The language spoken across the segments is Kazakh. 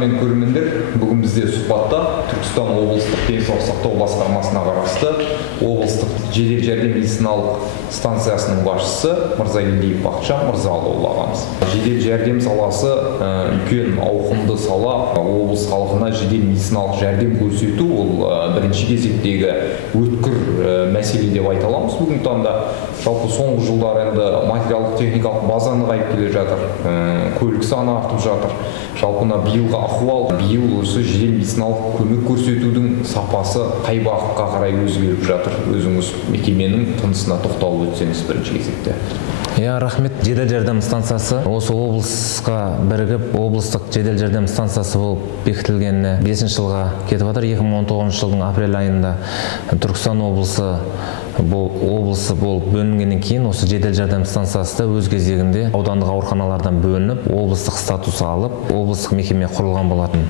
мен көрермендер, бүгін бізде сұхбатта Түркістан облыстық денсаулық сақтау басқармасына қарасты облыстық жедел жәрдем медициналық станциясының басшысы Мырзагелдиев Бақытжан Мырзалыұлы ағамыз. Жедел жәрдем саласы үлкен ауқымды сала. Облыс халқына жедел медициналық жәрдем көрсету ол бірінші кезектегі өткір мәселе деп айта аламыз бүгінгі таңда. Жалпы соңғы жылдар енді материалдық техникалық база нығайып келе жатыр, көлік саны артып жатыр. Жалпына биылғы ахуал, биыл осы жедел медициналық көмек көрсетудің сапасы қай бағытқа қарай өзгеріп жатыр? Өзіңіз мекеменің тынысына тоқталып өтсеңіз бірінші кезекте. Рахмет. Жедел жәрдем станциясы осы облысқа бірігіп, облыстық жедел жәрдем станциясы болып бекітілгеніне 5 жылға кетіп жатыр. 2019 жылдың апрель айында Түркістан облысы болып бөлінгеннен кейін осы жедел жәрдем станциясы да өз кезегінде аудандық ауруханалардан бөлініп, облыстық статус алып, облыстық мекеме құрылған болатын.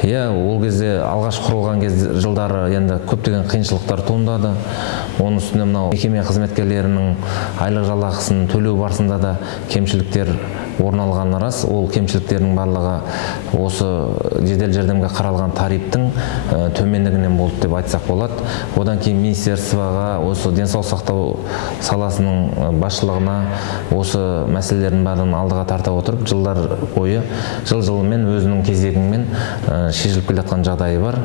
Ол кезде алғаш құрылған кезде жылдары енді көптеген қиыншылықтар туындады. Оның үстіне мынау мекеме қызметкерлерінің айлық жалақысын төлеу барысында да кемшіліктер орын алғаны рас. Ол кемшіліктердің барлығы осы жедел жәрдемге қаралған тарифтің төмендігінен болды деп айтсақ болады. Одан кейін министерствоға, осы денсаулық сақтау саласының басшылығына осы мәселелердің барлығын алдыға тарта отырып, жылдар бойы жыл-жылымен өзінің кезегімен шешіліп келе жатқан жағдайы бар.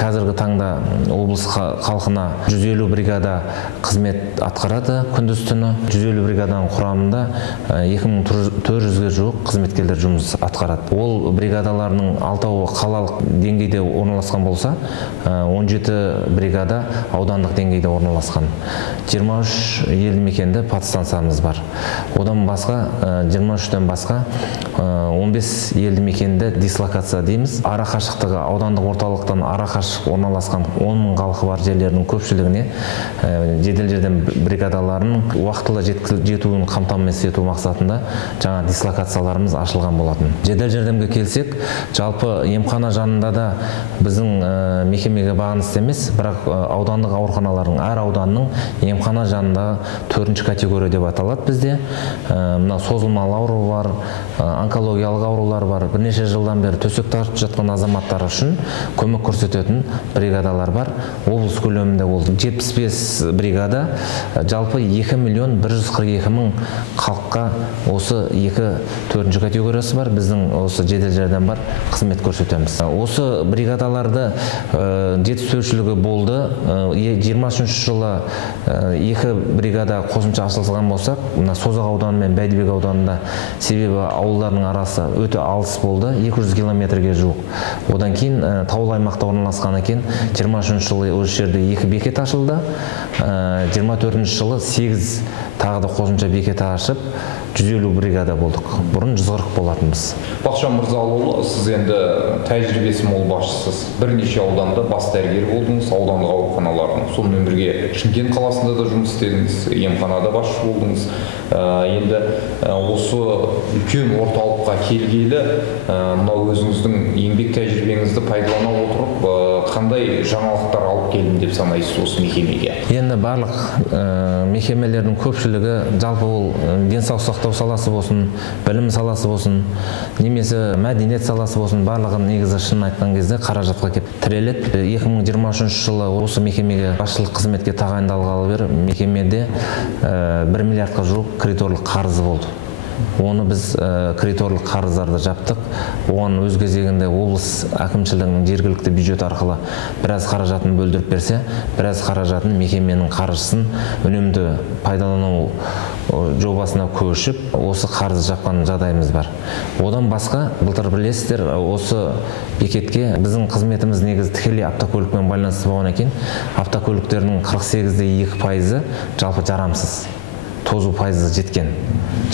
Қазіргі таңда облыс халқына 150 бригада қызмет атқарады күндіз-түні. 150 бригаданың құрамында 2400-ге жуық қызметкерлер жұмыс атқарады. Ол бригадаларының 6-ы қалалық деңгейде орналасқан болса, 17 бригада аудандық деңгейде орналасқан. 23 елді мекенде подстанциямыз бар. Одан басқа 23-тен басқа 15 елді мекенде дислокация дейміз. Ара қашықтығы аудандық орталықтан ара қашық орналасқан 10 мың халқы бар жерлердің көпшілігіне жедел жәрдем бригадаларының уақытылы жетуін қамтамасыз ету мақсатында жаңа дислокацияларымыз ашылған болатын. Жедел жәрдемге келсек, жалпы емхана жанында да біздің мекемеге бағынысты емес, бірақ аудандық ауруханалардың әр ауданның емхана жанында 4-ші категория деп аталады бізде. Мына созылмалы ауру бар, онкологиялық аурулар бар. Бірнеше жылдан бері төсек тартып жатқан азаматтар үшін көмек көрсететін бригадалар бар. Облыс көлемінде ол 75 бригада, жалпы 2.142.000 халыққа осы 4-ші категориясы бар, біздің осы жедел жәрдем бар, қызмет көрсетеміз. Осы бригадаларды жетіспеушілігі болды. 23 жылы 2 бригада қосымша ашылған болсақ, Созақ ауданы мен Бәйдібек ауданында, себебі ауылдардың арасы өте алыс болды, 200 километрге жуық. Одан кейін таулы аймақта орналасқан екен, 23 жылы осы жерде 2 бекет ашылды, 24 жылы 8 тағы да қосымша бекет ашып, 150 бригада болдық. Бұрын 140 болатынбыз. Бақытжан Мырзалыұлы, сіз енді тәжірибесі мол басшысыз. Бірнеше ауданда бас дәрігер болдыңыз, аудандық ауруханалардың. Сонымен бірге Шымкент қаласында да жұмыс істедіңіз, емханада басшы болдыңыз. Енді осы үлкен орталыққа келгелі, мынау өзіңіздің еңбек тәжірибеңізді пайдалана отырып, қандай жаңалықтар алып келдім деп санайсыз осы мекемеге? Енді барлық мекемелердің көпшілігі, жалпы ол денсаулық сақтау саласы болсын, білім саласы болсын, немесе мәдениет саласы болсын, барлығын негізі шын айтқан кезде қаражатқа кеп тіреледі. 2023 жылы осы мекемеге басшылық қызметке тағайындалғалы бері мекемеде 1 миллиардқа жуық кредиторлық қарызы болды. Оны біз кредиторлық қарыздарды жаптық. Оған өз кезегінде облыс әкімшілігінің жергілікті бюджет арқылы біраз қаражатын бөлдіріп берсе, біраз қаражатын мекеменің қаржысын үнемді пайдалану жобасына көшіп, осы қарыз жапқан жағдайымыз бар. Одан басқа, былтыр білесіздер, осы бекетке біздің қызметіміз негізі тікелей автокөлікпен байланысты болған екен. Автокөліктердің 48.2% жалпы жарамсыз, тозу пайызы жеткен.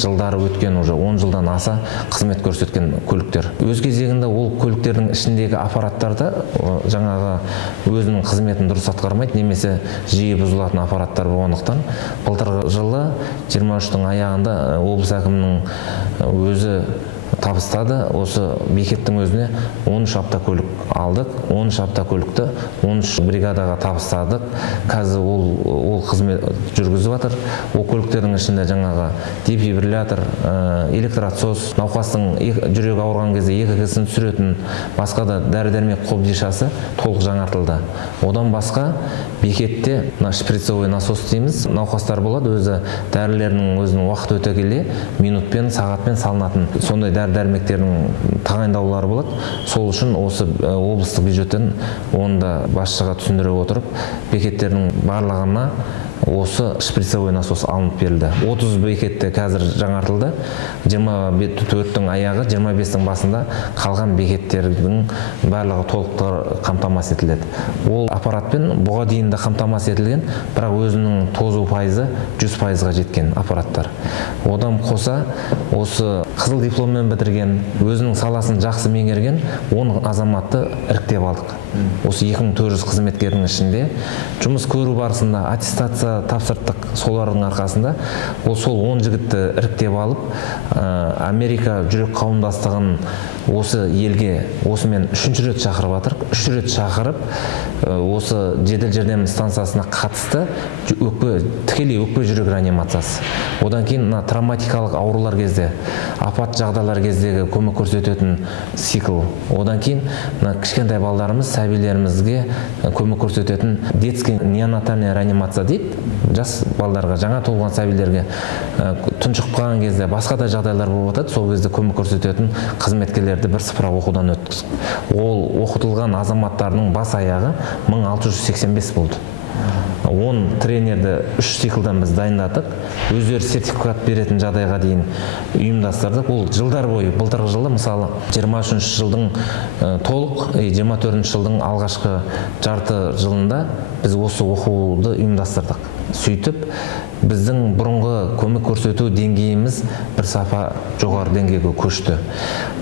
Жылдары өткен, уже 10 жылдан аса қызмет көрсеткен көліктер. Өз кезегінде ол көліктердің ішіндегі аппараттарда жаңағы өзінің қызметін дұрыс атқармайды, немесе жиі бұзылатын аппараттар болғандықтан, былтырғы жылы 23-тің аяғында облыс әкімінің өзі табыстады, осы бекеттің өзіне 13 автокөлік алдық, 13 автокөлікті 13 бригадаға табыстадық. Қазір ол қызмет жүргізіп жатыр. Ол көліктердің ішінде жаңағы дефибриллятор, электроотсоз, науқастың жүрегі ауырған кезде EKG-сін түсіретін басқа да дәрі-дәрмек қобдишасы толық жаңартылды. Одан басқа бекетте шприцовый насос дейміз. Науқастар болады, өзі дәрілерінің өзінің уақыт өте келе минутпен, сағатпен салынатын сондай дәрі-дәрмектердің тағайындаулары болады. Сол үшін осы облыстық бюджеттен оны да басшыға түсіндіре отырып, бекеттердің барлығына осы шприцовый насос алынып берілді. 30 бекетте қазір жаңартылды. 24-тің аяғы, 25-тің басында қалған бекеттердің барлығы толық қамтамасыз етіледі. Ол аппаратпен бұға дейін де қамтамасыз етілген, бірақ өзінің тозу пайызы 100%-ға жеткен аппараттар. Одан қоса осы қызыл дипломмен бітірген, өзінің саласын жақсы меңгерген 10 азаматты іріктеп алдық. Осы 2400 қызметкердің ішінде жұмыс көру барысында аттестация тапсырттық. Солардың арқасында сол 10 жігітті іріктеп алып, Америка жүрек қауымдастығын осы елге осымен 3-ші рет шақырып жатыр. 3 рет шақырып, осы жедел жәрдем станциясына қатысты тікелей өкпе жүрек реанимациясы. Одан кейін травматикалық аурулар кезде, апат жағдайлар кездегі көмек көрсететін цикл. Одан кейін кішкентай балаларымыз, сәбилерімізге көмек көрсететін детский неонатальная реанимация дейді. Жас балаларға, жаңа туылған сәбилерге тұншығып қалған кезде басқа да жағдайлар болып жатады. Сол кезде көмек көрсететін қызметкерлерді бірсыпыра оқудан өткіздік. Ол оқытылған азаматтардың бас аяғы 1685 болды. 10 тренерді 3 циклдан біз дайындадық. Өздері сертификат беретін жағдайға дейін ұйымдастырдық. Ол жылдар бойы, былтырғы жылы мысалы 23 жылдың толық, 24 жылдың алғашқы жарты жылында біз осы оқуды ұйымдастырдық. Сөйтіп, біздің бұрынғы көмек көрсету деңгейіміз бір сапа жоғары деңгейге көшті.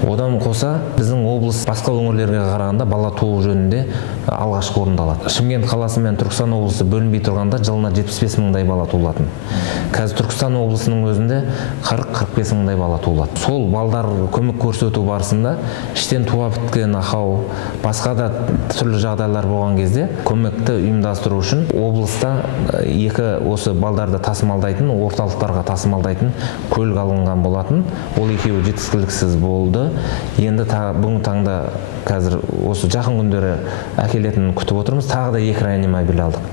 Одан қоса, біздің облыс басқа өңірлерге қарағанда бала туу жөнінде алғашқы орында алады. Шымкент қаласы мен Түркістан облысы бөлінбей тұрғанда жылына 75 мыңдай бала туылатын. Қазір Түркістан облысының өзінде 40-45 мыңдай бала туылады. Сол балдар көмек көрсету барысында іштен туа біткен ақау, басқа да түрлі жағдайлар болған кезде көмекті ұйымдастыру үшін облыста осы балдарды тасымалдайтын, орталықтарға тасымалдайтын көлік алынған болатын. Ол екеуі жеткіліксіз болды. Енді бүгінгі таңда қазір осы жақын күндері әкелетінін күтіп отырмыз. Тағы да 2 реанимобиль алдық.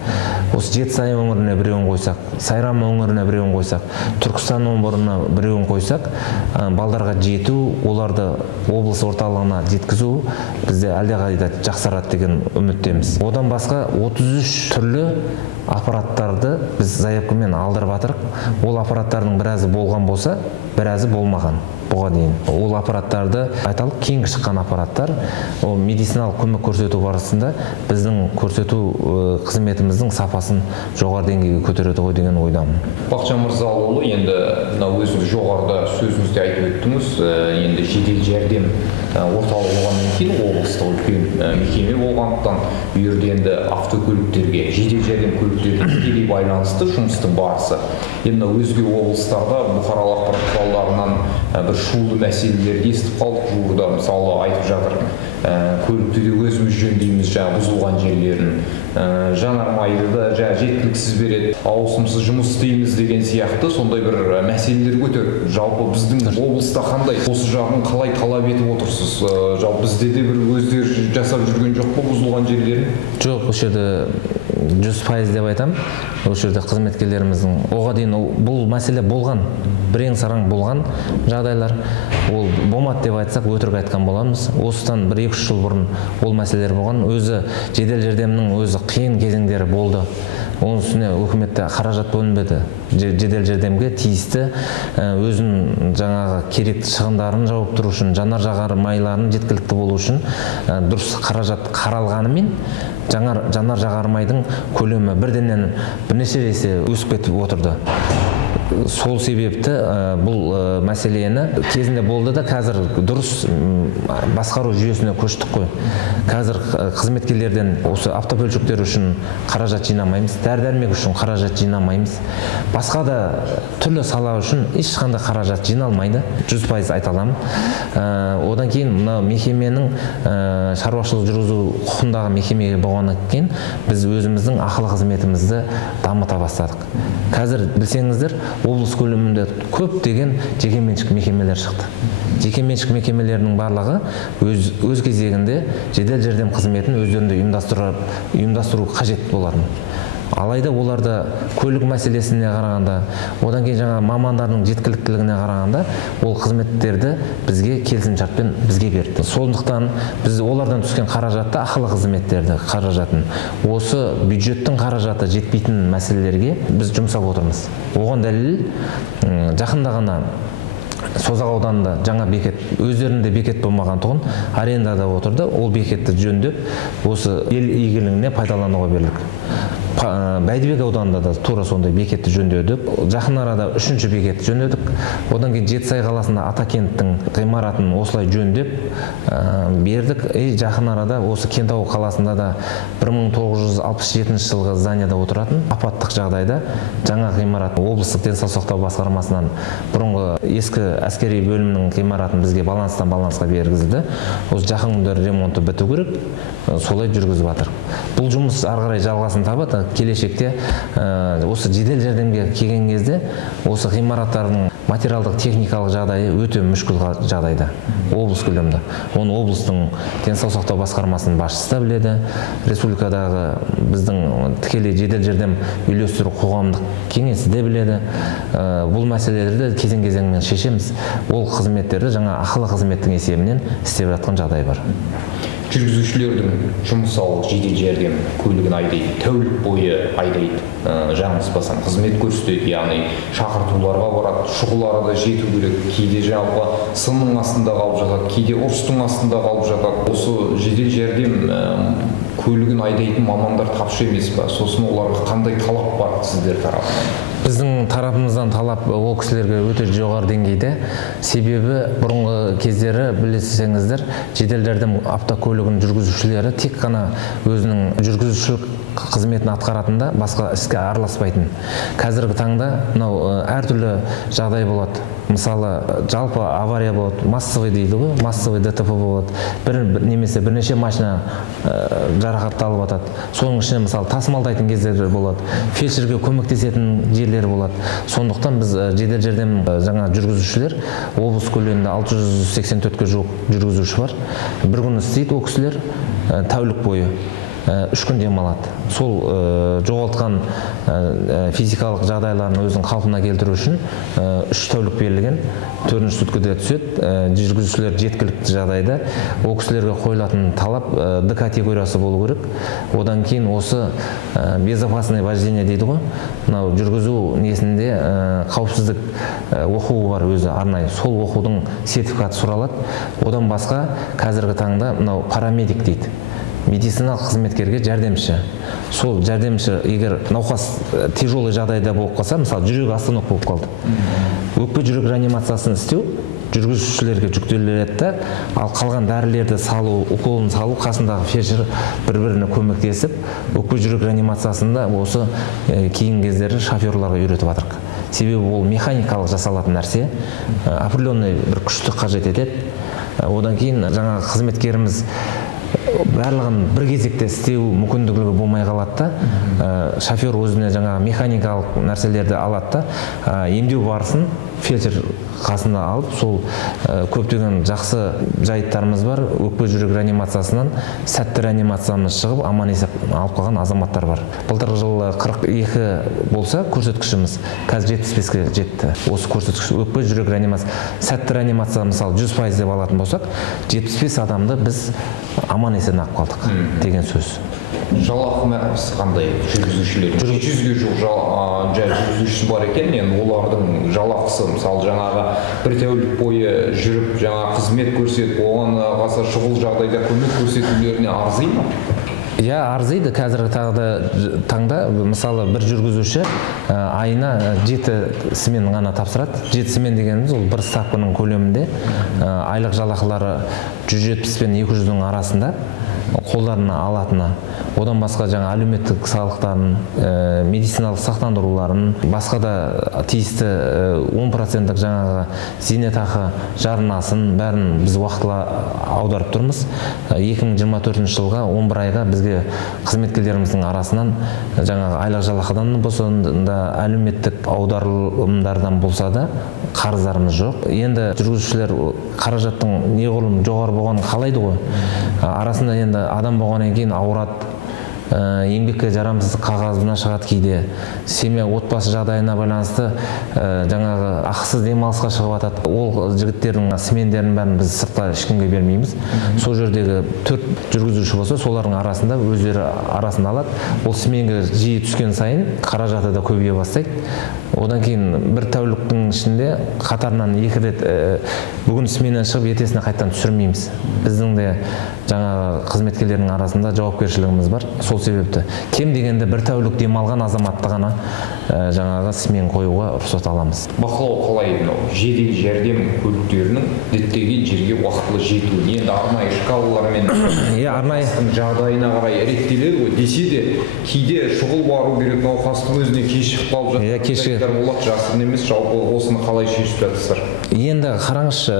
Осы Жетісай өңіріне біреуін қойсақ, Сайрам өңіріне біреуін қойсақ, Түркістан өңіріне біреуін қойсақ, балдарға жету, оларды облыс орталығына жеткізу бізде әлдеқайда жақсарады деген үміттеміз. Одан басқа 33 түрлі аппараттарды біз заявкамен алдырып жатырық. Ол аппараттардың біразы болған болса, біразы болмаған. Бұға дейін. Ол аппараттарды айталық кең шыққан аппараттар, медициналық көмек көрсету барысында біздің көрсету қызметіміздің сапасын жоғары деңгейге көтереді ғой деген ойдамын. Бақытжан Мырзалыұлы, енді өзіңіз жоғарыда сөзіңізде айтып өттіңіз, енді жедел жәрдем орталығы болғаннан кейін облыстық үлкен мекеме болғандықтан бұл жерде енді автокөліктерге, жедел жәрдем көліктерге тікелей байланысты жұмыстың барысы. Енді өзге облыстарда бұқаралық ақпарат құралдарынан бір шулы мәселелерді естіп қалдық. Жуырда мысалы айтып жатыр, көлікті де өзіміз жөндейміз, бұзылған жерлерін, жанармайды да жеткіліксіз береді, ауысымсыз жұмыс істейміз деген сияқты сондай бір мәселелер көтеріп, жалпы біздің облыста қандай, осы жағын қалай талап етіп отырсыз? Жалпы бізде де бір өздері жасап жүрген жоқ па бұзылған жерлерін? Жоқ, осы жерде 100% деп айтам. Осы жерде қызметкерлеріміздің оға дейін бұл мәселе болған, бірең-сараң болған жағдайлар. Ол болмады деп айтсақ өтірік айтқан боламыз. Осыдан 1-2 жыл бұрын ол мәселелер болған. Өзі жедел жәрдемнің өзі қиын кезеңдері болды. Оның үстіне үкіметте қаражат бөлінбеді. Жедел жәрдемге тиісті өзінің жаңағы керекті шығындарын жауып тұру үшін, жанар жағармайларын жеткілікті болу үшін дұрыс қаражат қаралғанымен жанар жағармайдың көлемі бірденен бірнеше есе өсіп кетіп отырды. Сол себепті бұл мәселені кезінде болды да, қазір дұрыс басқару жүйесіне көштік қой. Қазір қызметкерлерден осы автобөлшектер үшін қаражат жинамаймыз, дәрі-дәрмек үшін қаражат жинамаймыз. Басқа да түрлі сала үшін ешқандай қаражат жиналмайды, 100% айта аламын. Одан кейін мына мекеменің шаруашылық жүргізу құқығындағы мекеме болғаннан кейін біз өзіміздің ақылы қызметімізді дамыта бастадық. Қазір білсеңіздер, облыс көлемінде көптеген жекеменшік мекемелер шықты. Жекеменшік мекемелерінің барлығы өз кезегінде жедел жәрдем қызметін өздерінде ұйымдастыру қажет болатын. Алайда оларда көлік мәселесіне қарағанда, одан кейін жаңа мамандардың жеткіліктілігіне қарағанда, ол қызметтерді бізге келісімшартпен бізге берді. Сондықтан біз олардан түскен қаражатты, ақылы қызметтерді қаражатын, осы бюджеттің қаражаты жетпейтін мәселелерге біз жұмсап отырмыз. Оған дәлел жақында ғана Созақ ауданында жаңа бекет, өздерінде бекет болмаған тұғын арендада отырды. Ол бекетті жөндеп, осы ел игілігіне пайдалануға берілдік. Бәйдібек ауданында да тура сондай бекетті жөндедік. Жақын арада 3-ші бекетті жөндедік. Одан кейін Жетісай қаласында Атакенттің ғимаратын осылай жөндеп бердік. Жақын арада осы Кентау қаласында да 1967 жылғы зданияда отыратын апаттық жағдайда жаңа ғимарат облыстық денсаулық сақтау басқармасынан бұрынғы ескі әскери бөлімнің ғимаратын бізге баланстан балансқа бергізді. Осы жақын күндері ремонты біту керек, солай жүргізіп жатыр. Бұл жұмыс ары қарай жалғасын табады. Келешекте осы жедел жәрдемге келген кезде осы ғимараттардың материалдық техникалық жағдайы өте мүшкіл жағдайда облыс көлемінде. Оны облыстың денсаулық сақтау басқармасының басшысы да біледі, республикадағы біздің тікелей жедел жәрдем үйлестіру қоғамдық кеңесі де біледі. Бұл мәселелерді кезең-кезеңмен шешеміз. Ол қызметтерді жаңа ақылы қызметтің есебінен істеп жатқан жағдай бар. Жүргізушілердің жұмысалық жедел жәрдем көлігін айдайды, тәулік бойы айдайды, жаңылыспасам қызмет көрсетеді, яғни шақыртуларға барады, шұғыл арада жету керек, кейде жалпы сымның астында қалып жатады, кейде ұрыстың астында қалып жатады. Осы жедел жәрдем көлігін айдайтын мамандар тапшы емес па? Сосын оларға қандай талап бар сіздер тарапынан? Біздің тарапымыздан талап ол кісілерге өте жоғары деңгейде. Себебі бұрынғы кездері білесеңіздер, жедел жәрдем автокөлігінің жүргізушілері тек қана өзінің жүргізушілік қызметін атқаратында басқа іске араласпайтын. Қазіргі таңда әртүрлі жағдай болады. Мысалы, жалпы авария болады, массовый дейді ғой, массовый ДТП болады. Немесе бірнеше машина жарақатталып жатады. Соның ішінде мысалы тасымалдайтын кездер болады. Фельдшерге көмектесетін жерлер болады. Сондықтан біз жедел жәрдем жаңа жүргізушілер облыс көлемінде 684-ке жуық жүргізуші бар. Бір күн істейді ол кісілер тәулік бойы. 3 күн демалады. Сол жоғалтқан физикалық жағдайларын өзінің қалпына келтіру үшін 3 тәулік берілген, 4-ші суткада түседі. Жүргізушілер жеткілікті жағдайда. Ол кісілерге қойылатын талап Д категориясы болу керек. Одан кейін осы безопасное вождение дейді ғой. Мынау жүргізу несінде қауіпсіздік оқуы бар өзі арнайы. Сол оқудың сертификаты сұралады. Одан басқа қазіргі таңда мынау парамедик дейді. Медициналық қызметкерге жәрдемші. Сол жәрдемші, егер науқас тяжелый жағдайда болып қалса, мысалы жүрек остановка болып қалды. Өкпе жүрек реанимациясын істеу жүргізушілерге жүктеледі, ал қалған дәрілерді салу, уколын салу қасындағы фельдшер бір-біріне көмектесіп, өкпе жүрек реанимациясында осы кейін кездері шоферларға үйретіп жатырық. Себебі ол механикалық жасалатын нәрсе, определенный бір күшті қажет етеді. Одан кейін жаңа қызметкеріміз барлығын бір кезекте істеу мүмкіндігі болмай қалады да, шофер өзіне жаңа механикалық нәрселерді алады да, емдеу барысын фельдшер қасына алып, сол көптеген жақсы жайттарымыз бар. Өкпе жүрек реанимациясынан сәтті реанимациямыз шығып, аман есеп алып қалған азаматтар бар. Былтырғы жылы 42 болса көрсеткішіміз, қазір 75-ке жетті. Осы көрсеткіш өкпе жүрек реанимация, сәтті реанимация мысалы 100% деп алатын болсақ, 75 адамды біз аман есен алып қалдық деген сөз. Жалақы мәселесі қандай жүргізушілердің? 100-ге жуық жүргізушісі бар екен, олардың жалақысы мысалы жаңағы бір тәулік бойы жүріп, жаңа қызмет көрсетіп, оған қоса шұғыл жағдайда көмек көрсетулеріне арзый ма? Иә, арзиды. Қазіргі таңда мысалы бір жүргізуші айына 7 смен ғана тапсырады. 7 смен дегеніміз ол бір ставканың көлемінде айлық жалақылары 170 пен 200-дің арасында қолдарына алатыны. Одан басқа жаңа әлеуметтік салықтарын, медициналық сақтандыруларын, басқа да тиісті 10% жаңағы зейнетақы жарнасын бәрін біз уақытылы аударып тұрмыз. 2024 жылға 11 айға бізге қызметкерлеріміздің арасынан жаңағы айлық жалақыдан болса да, әлеуметтік аударымдардан болса да қарыздарымыз жоқ. Енді жүргізушілер қаражаттың неғұрлым жоғары болғанын қалайды ғой. Арасында енді адам болғаннан кейін ауырады, еңбекке жарамсыз қағазына шығады кейде, семья отбасы жағдайына байланысты жаңағы ақысыз демалысқа шығып жатады. Ол жігіттердің смендерін бәрін біз сыртқа ешкімге бермейміз. Сол жердегі 4 жүргізуші болса, солардың арасында өздері арасында алады. Ол сменге жиі түскен сайын қаражаты да көбейе бастайды. Одан кейін бір тәуліктің ішінде қатарынан 2 рет бүгін сменнен шығып ертесіне қайтадан түсірмейміз. Біздің де жаңағы қызметкерлердің арасында жауапкершілігіміз бар. Сол себепті кем дегенде бір тәулік демалған азаматты ғана жаңағы смен қоюға рұқсат аламыз. Бақылау қалай мынау жедел жәрдем көліктерінің діттеген жерге уақытылы жетуі? Енді арнайы шкалалармен науқастың жағдайына қарай реттеледі ғой. Десе де кейде шұғыл бару керек, науқастың өзіне кешігіп қалып жатқан болады, жасырын емес. Жалпы осыны қалай шешіп жатырсыздар? Енді қараңызшы,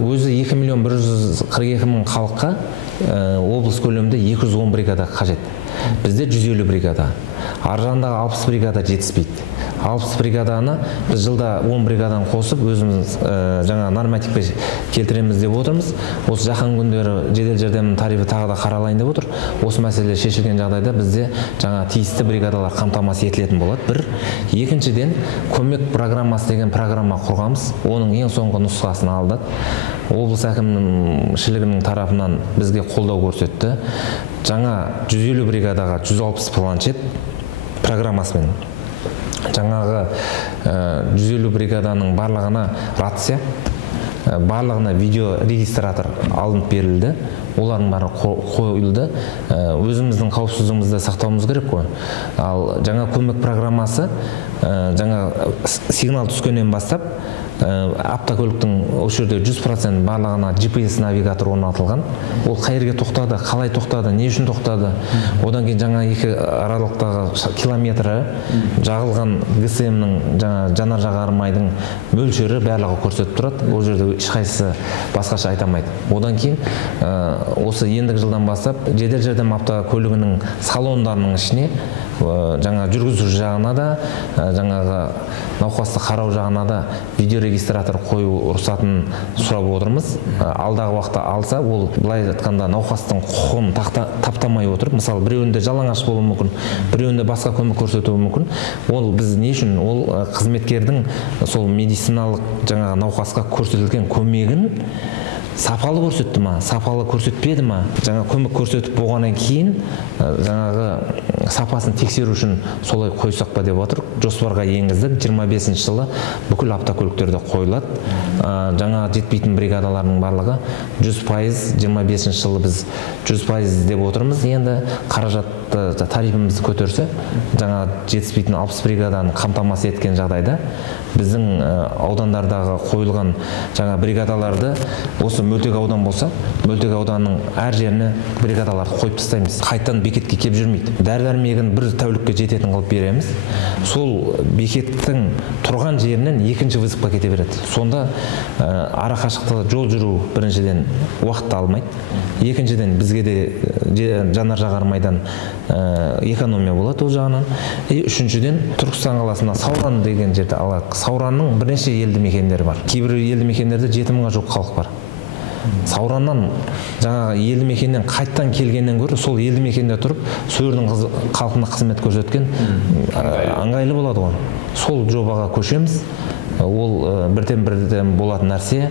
өзі 2.142.000 халыққа облыс көлемінде 210 бригада қажет. Бізде 150 бригада. Аржандағы 60 бригада жетіспейді. 60 бригаданы біз жылда 10 бригадан қосып өзіміз жаңа нормативке келтіреміз деп отырмыз. Осы жақын күндері жедел жәрдемнің тарифі тағы да қаралайын деп отыр. Осы мәселе шешілген жағдайда бізде жаңа тиісті бригадалар қамтамасыз етілетін болады. Бір. Екіншіден, көмек программасы деген программа құрғанбыз. Оның ең соңғы нұсқасын алдық. Облыс әкімшілігінің тарапынан бізге қолдау көрсетті. Жаңа 150 бригадаға 160 планшет программасымен. Жаңағы 150 бригаданың барлығына рация, барлығына видео регистратор алынып берілді. Олардың бәрі қойылды. Өзіміздің қауіпсіздігімізді сақтауымыз керек қой. Ал жаңа көмек программасы жаңа сигнал түскеннен бастап автокөліктің ол жерде 100% барлығына GPS навигатор орнатылған. Ол қай жерге тоқтады, қалай тоқтады, не үшін тоқтады. Одан кейін жаңа екі аралықтағы километрі, жағылған ГСМ-нің жаңа жанар жағармайдың мөлшері барлығы көрсетіп тұрады. Ол жерде ешқайсысы басқаша айтамайды. Одан кейін осы ендігі жылдан бастап жедел жәрдем автокөлігінің салондарының ішіне жаңа жүргізуші жағына да, жаңағы науқасты қарау жағына да видеорегистратор қою рұқсатын сұрап отырмыз. Алдағы уақытта алса, ол былай айтқанда науқастың құқығын таптамай отырып, мысалы біреуінде жалаңаш болуы мүмкін, біреуінде басқа көмек көрсетуі мүмкін. Ол біз не үшін? Ол қызметкердің сол медициналық жаңағы науқасқа көрсетілген көмегін сапалы көрсетті ма, сапалы көрсетпеді ма? Жаңа көмек көрсетіп болғаннан кейін жаңағы сапасын тексеру үшін солай қойсақ па деп отыр. Жоспарға енгіздік. 25 жылы бүкіл автокөліктерде қойылады. Жаңа жетпейтін бригадалардың барлығы 100%, 25 жылы біз 100% деп отырмыз. Енді қаражатты тарифімізді көтерсе, жаңа жетіспейтін 60 бригаданы қамтамасыз еткен жағдайда біздің аудандардағы қойылған жаңа бригадаларды, осы Мөлтек аудан болса, Мөлтек ауданның әр жеріне бригадаларды қойып тастаймыз. Қайтадан бекетке келіп жүрмейді. Дәрі-дәрмегін бір тәулікке жететін қылып береміз. Сол бекеттің тұрған жерінен екінші вызовқа кете береді. Сонда ара қашықтықта жол жүру біріншіден уақытты алмайды. Екіншіден бізге де жанар жағармайдан экономия болады ол жағынан. Үшіншіден Түркістан қаласында Сауран деген жерде алайық. Сауранның бірнеше елді мекендері бар. Кейбір елді мекендерде 7000-ға жуық халық бар. Саураннан жаңағы елді мекеннен қайттан келгеннен гөрі сол елді мекенде тұрып, сол жердің халқына қызмет көрсеткен ыңғайлы болады ғой. Сол жобаға көшеміз. Ол бірден болатын нәрсе.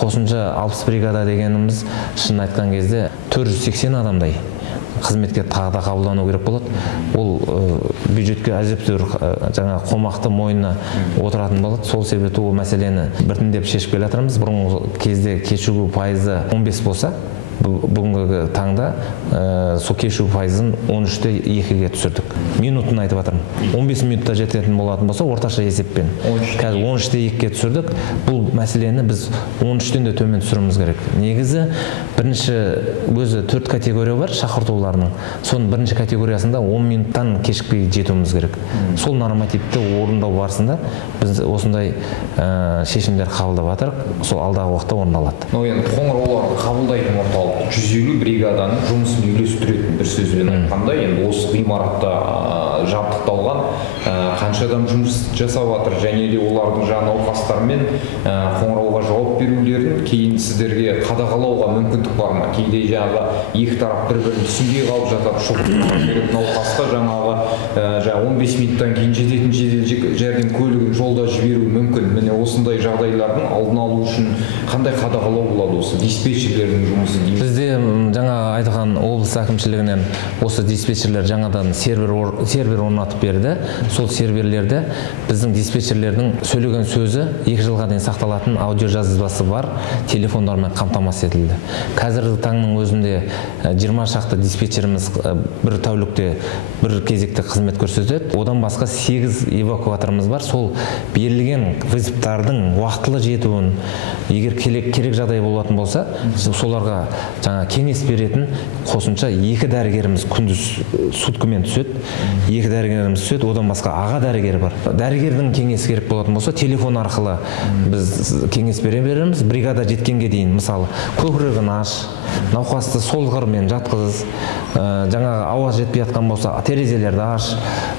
Қосымша 60 бригада дегеніміз шын айтқан кезде 480 адамдай қызметке тағы да қабылдану керек болады. Ол бюджетке әжептәуір жаңа қомақты мойнына отыратын болады. Сол себепті ол мәселені біртіндеп шешіп келе жатырмыз. Бұрынғы кезде кешігу пайызы 15 болса, бүгінгі таңда сол кешу пайызын 13-те 2-ге түсірдік. Минутын айтып жатырмын. 15 минутта жететін болатын болса, орташа есеппен. Қазір 13-те 2-ге түсірдік. Бұл мәселені біз 13-тен де төмен түсіруіміз керек. Негізі бірінші өзі 4 категория бар шақыртуларының. Соның бірінші категориясында 10 минуттан кешікпей жетуіміз керек. Сол нормативті орындау барысында біз осындай шешімдер қабылдап жатырмыз. Сол алдағы уақытта орындалады. Енді қоңырауларды қабылдайтын орталық 150 бригаданың жұмысын үйлестіретін, бір сөзбен айтқанда, енді осы ғимаратта жабдықталған қанша адам жұмыс жасап жатыр, және де олардың жаңа науқастармен қоңырауға жауап берулерін кейін сіздерге қадағалауға мүмкіндік бар ма? Кейде жаңағы екі тарап бір-бірін түсінбей қалып жатады, шұғыл керек науқасқа жаңағы 15 минуттан кейін жететін жедел жәрдем көлігін жолда жіберу мүмкін. Міне осындай жағдайлардың алдын алу үшін қандай қадағалау болады осы диспетчерлердің жұмысы? Бізде жаңа айтылған облыс әкімшілігінен осы диспетчерлер жаңадан сервер орнатып берді. Сол серверлерде біздің диспетчерлердің сөйлеген сөзі 2 жылға дейін сақталатын аудиожазбасы бар телефондармен қамтамасыз етілді. Қазіргі таңның өзінде 20 шақты диспетчеріміз бір тәулікте бір кезекте қызмет көрсетеді. Одан басқа 8 эвакуаторымыз бар. Сол берілген вызовтардың уақытылы жетуін, егер керек жағдай болатын болса, соларға жаңа кеңес беретін қосымша 2 дәрігеріміз күндіз суткамен түседі. 2 дәрігеріміз түседі. Одан басқа аға дәрігер бар. Дәрігердің кеңесі керек болатын болса, телефон арқылы біз кеңес бере береміз. Бригада жеткенге дейін, мысалы, көкірегін аш, науқасты солғырмен жатқыз, жаңағы ауа жетпей жатқан болса, терезелерді аш,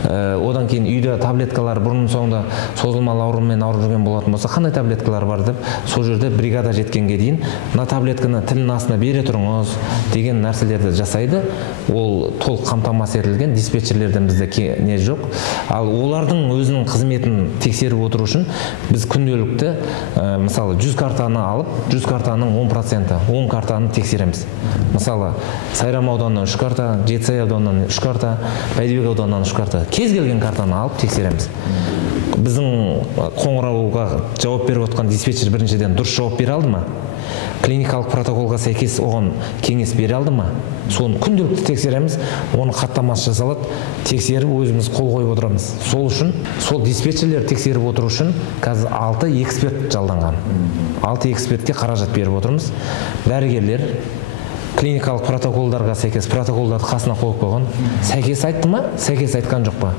одан кейін үйде таблеткалар бұрын соңында созылмалы аурумен ауырып жүрген болатын болса, қандай таблеткалар бар деп, сол жерде бригада жеткенге дейін мына таблетканы тілінің астына бере тұрыңыз деген нәрселерді жасайды. Ол толық қамтамасыз етілген, диспетчерлерден бізде не жоқ. Ал олардың өзінің қызметін тексеріп отыру үшін біз күнделікті мысалы 100 картаны алып, 100 картаның 10%, 10 картаны тексереміз. Мысалы, Сайрам ауданынан 3 карта, Жетісай ауданынан 3 карта, Бәйдібек ауданынан 3 карта. Кез келген картаны алып тексереміз. Біздің қоңырауға жауап беріп отқан диспетчер біріншіден дұрыс жауап бере алды ма? Клиникалық протоколға сәйкес оған кеңес бере алды ма? Соны күнделікті тексереміз, оны хаттамасы жасалады, тексеріп өзіміз қол қойып отырамыз. Сол үшін, сол диспетчерлер тексеріп отыру үшін қазір 6 эксперт жалданған. 6 экспертке қаражат беріп отырмыз. Дәрігерлер клиникалық протоколдарға сәйкес протоколдарды қасына қойып қойған. Сәйкес айтты ма? Сәйкес айтқан жоқ па?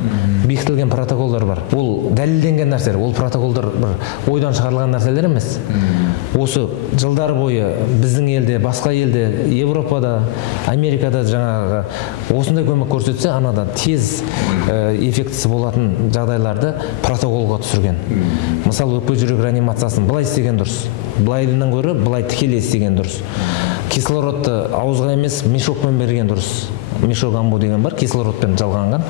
Бекітілген протоколдар бар. Ол дәлелденген нәрселер. Ол протоколдар бір ойдан шығарылған нәрселер емес. Осы жылдар бойы біздің елде, басқа елде, Европада, Америкада жаңағы осындай көмек көрсетсе, анада тез эффектісі болатын жағдайларды протоколға түсірген. Мысалы, өкпе жүрек реанимациясын былай істеген дұрыс. Былайынан гөрі былай тікелей істеген дұрыс. Кислородты ауызға емес, мешокпен берген дұрыс. Мешок амбу деген бар, кислородпен жалғанған.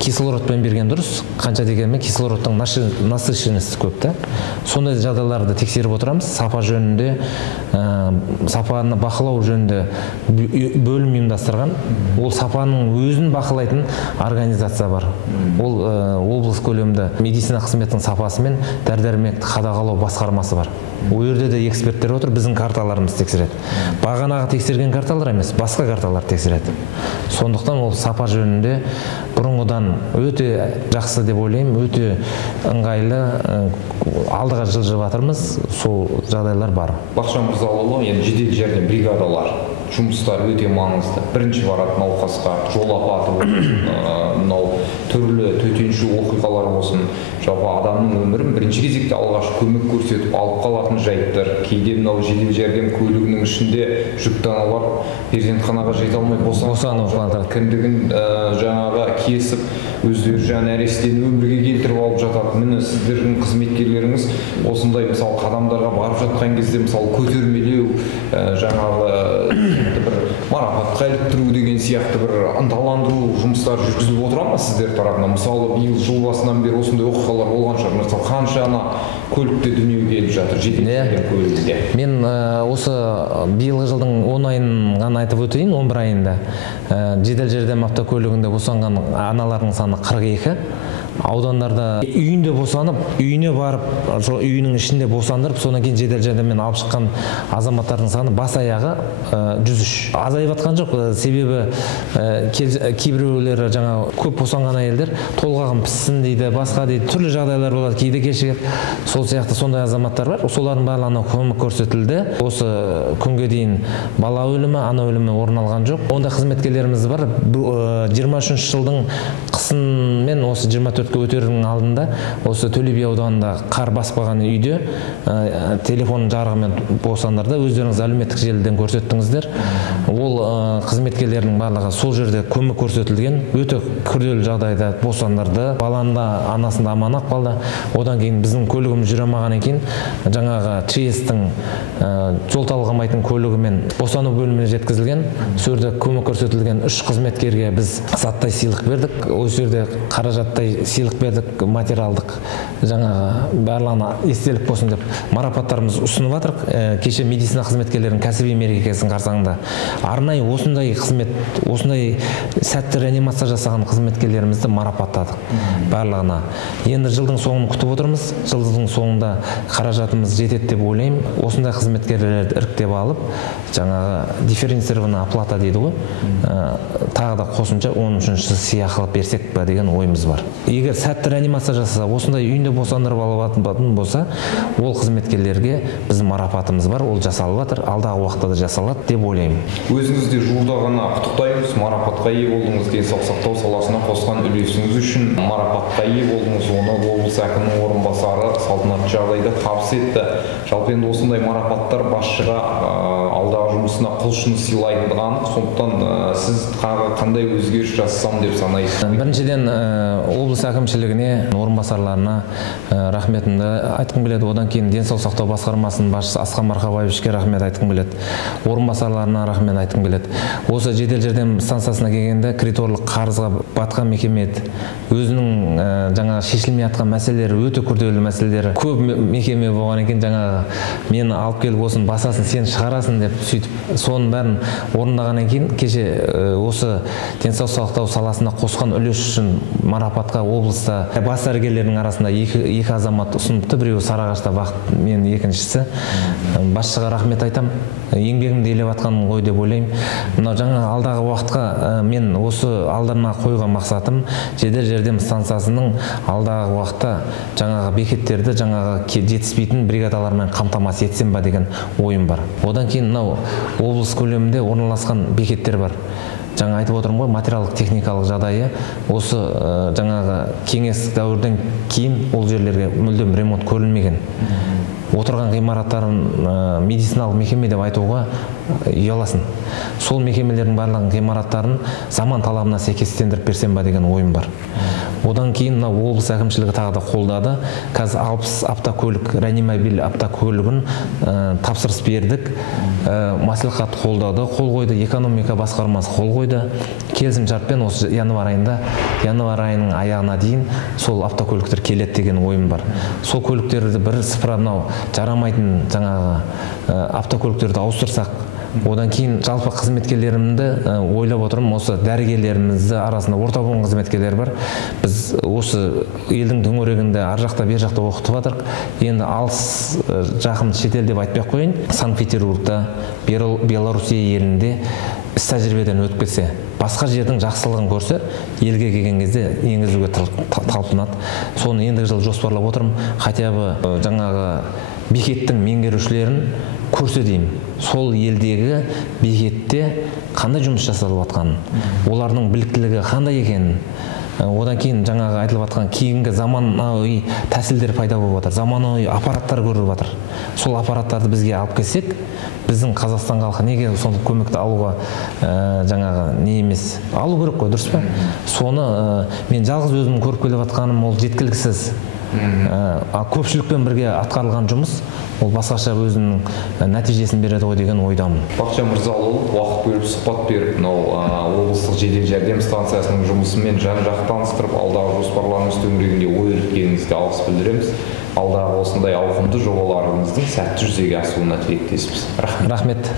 Кислородпен берген дұрыс. Қанша дегенмен кислородтың насыщенности көп та. Сондай жағдайларды тексеріп отырамыз. Сапа жөнінде, сапаны бақылау жөнінде бөлім ұйымдастырған. Ол сапаның өзін бақылайтын организация бар. Ол облыс көлемді медицина қызметінің сапасы мен дәрі-дәрмекті қадағалау басқармасы бар. Ол жерде де эксперттер отыр, біздің карталарымыз тексереді. Бағанағы тексерген карталар емес, басқа карталар тексереді. Сондықтан ол сапа жөнінде бұрынғыдан өте жақсы деп ойлаймын, өте ыңғайлы, алдыға жылжып жатырмыз, сол жағдайлар бар. Бақытжан Мырзалыұлы, енді жедел жәрдем бригадалар жұмыстары өте маңызды. Бірінші баратын науқасқа жол апаты болсын, мынау түрлі төтенше оқиғалар болсын, жалпы адамның өмірін бірінші кезекте алғашқы көмек көрсетіп алып қалатын жайттар. Кейде мынау жедел жәрдем көлігінің ішінде жүкті аналар перзентханаға жете алмай босанып кіндігін жаңағы кесіп, өздері жаңа нәрестені өмірге келтіріп алып жатады. Міне сіздердің қызметкерлеріңіз осындай мысалы қадамдарға барып жатқан кезде мысалы көтермелеу, жаңағы бір марапатқа іліктіру деген сияқты бір ынталандыру жұмыстары жүргізіліп отыра ма сіздер тарапынан? Мысалы биыл жыл басынан бері осындай оқиғалар болған шығар. Мысалы қанша ана көлікте дүниеге келіп жатыр, жедел жәрдем көлігінде? Мен осы биылғы жылдың 10 айын ғана айтып өтейін, 11 айында жедел жәрдем автокөлігінде босанған аналардың саны 42. аудандарда үйінде босанып, үйіне барып, сол үйінің ішінде босандырып, содан кейін жедел жәрдеммен алып шыққан азаматтардың саны бас аяғы 103. Азайып жатқан жоқ, себебі кейбіреулері жаңа көп босанған әйелдер толғағым піссін дейді, басқа дейді, түрлі жағдайлар болады, кейде кешігеді. Сол сияқты сондай азаматтар бар. Солардың барлығына көмек көрсетілді. Осы күнге дейін бала өлімі, ана өлімі орын алған жоқ. Онда қызметкерлеріміз бар. 23 жылдың қысын мен осы 24-ке өтердің алдында осы Төле би ауданында қар баспаған үйде телефон жарығымен босандырды. Өздеріңіз әлеуметтік желіден көрсеттіңіздер. Ол қызметкерлердің барлығы сол жерде көмек көрсетілген. Өте күрделі жағдайда босандырды. Баланы да анасында аман қалды. Одан кейін біздің көлігіміз жүре алмағаннан кейін жаңағы ЧС-тің жол талғамайтын көлігімен босану бөліміне жеткізілген. Сол жерде көмек көрсетілген 3 қызметкерге біз заттай сыйлық бердік. Осы жерде қаражаттай сыйлық бердік, материалдық жаңағы барлығына естелік болсын деп марапаттарымыз ұсынып жатырық. Кеше медицина қызметкерлерінің кәсіби мерекесінің қарсаңында арнайы осындай қызмет, осындай сәтті реанимация жасаған қызметкерлерімізді марапаттадық барлығына. Енді жылдың соңын күтіп отырмыз. Жылдың соңында қаражатымыз жетеді деп ойлаймын. Осындай қызметкерлерді іріктеп алып, жаңағы дифференцированный оплата дейді ғой. Тағы да қосымша 13-ші сыйақы берсек па деген ойымыз бар. Егер сәтті реанимация жасаса, осындай үйінде босандырып алатын болса, ол қызметкерлерге біздің марапатымыз бар, ол жасалып жатыр, алдағы уақытта да жасалады деп ойлаймын. Өзіңізді жуырда ғана құттықтаймыз, марапатқа ие болдыңыз, денсаулық сақтау саласына қосқан үлесіңіз үшін марапатқа ие болдыңыз, оны облыс әкімінің орынбасары салтанатты жағдайда табыс етті. Жалпы енді осындай марапаттар басшыға алдағы жұмысына құлшыныс сыйлайтын, сондықтан сіз қандай өзгеріс жасасам деп санайсыз? Біріншіден облыс әкімшілігіне, орынбасарларына рахметімді айтқым келеді. Одан кейін денсаулық сақтау басқармасының басшысы Асқан Марқабаевичке рахмет айтқым келеді. Орынбасарларына рахмет айтқым келеді. Осы жедел жәрдем станциясына келгенде кредиторлық қарызға батқан мекеме өзінің жаңа шешілмей жатқан мәселелері, өте күрделі мәселелері көп мекеме болғаннан кейін жаңағы мені алып келіп осыны басасын, сен шығарасың деп сөйтіп соның бәрін орындағаннан кейін кеше осы денсаулық сақтау саласына қосқан үлес үшін марапатқа облыста бас дәрігерлердің арасында екі азамат ұсыныпты. Біреуі Сарыағашта Бақыт, мен екіншісі. Басшыға рахмет айтам. Еңбегімді елеп жатқан ғой деп ойлаймын. Мына жаңа алдағы уақытқа мен осы алдыма қойған мақсатым жедел жәрдем станциясының алдағы уақытта жаңағы бекеттерді жаңағы жетіспейтін бригадалармен қамтамасыз етсем ба деген ойым бар. Одан кейін мынау облыс көлемінде орналасқан бекеттер бар. Жаңа айтып отырмын ғой, материалдық техникалық жағдайы осы жаңағы кеңес дәуірден кейін ол жерлерге мүлдем ремонт көрілмеген. Отырған ғимараттарын медициналық мекеме деп айтуға ұяласын. Сол мекемелердің барлығын ғимараттарын заман талабына сәйкестендіріп берсем ба деген ойым бар. Одан кейін облыс әкімшілігі тағы да қолдады. Қазір 60 автокөлік, реанимобиль автокөлігін тапсырыс бердік. Мәслихат қолдады, қол қойды, экономика басқармасы қол қойды. Келісім шартпен осы январь айының аяғына дейін сол автокөліктер келеді деген ойым бар. Сол көліктерді бір сыпыра жарамайтын жаңағы автокөліктерді ауыстырсақ, одан кейін жалпы қызметкерлерімді ойлап отырмын, осы дәрігерлерімізді арасында орта буын қызметкерлер бар. Біз осы елдің төңірегінде ар жақта бер жақта оқытып жатырық. Енді алыс жақын шетел деп айтпай ақ қояйын. Санкт-Петербургта, Белоруссия елінде іс тәжірибеден өтіп кетсе, басқа жердің жақсылығын көрсе, елге келген кезде енгізуге талпынады. Соны ендігі жыл жоспарлап отырмын. Хотя бы жаңағы бекеттің меңгерушілерін көрсетейін. Сол елдегі бекетте қандай жұмыс жасалып жатқанын, олардың біліктілігі қандай екенін, одан кейін жаңағы айтылып жатқан кейінгі заманауи тәсілдер пайда болып жатыр, заманауи аппараттар көріліп жатыр. Сол аппараттарды бізге алып келсек, біздің Қазақстан халқы неге сондай көмекті алуға жаңағы не емес, алу керек қой, дұрыс па? Соны мен жалғыз өзім көріп келіп жатқаным ол жеткіліксіз. Көпшілікпен бірге атқарылған жұмыс ол басқаша өзінің нәтижесін береді ғой деген ойдамын. Бақытжан Мырзалыұлы уақыт бөліп сұхбат беріп, облыстық жедел жәрдем станциясының жұмысымен жан-жақты таныстырып, алдағы жоспарларыңыз төңірегінде ой өрткеніңізге алғыс білдіреміз. Алдағы осындай ауқымды жобаларыңыздың сәтті жүзеге асуына тілектеспіз. Рахмет.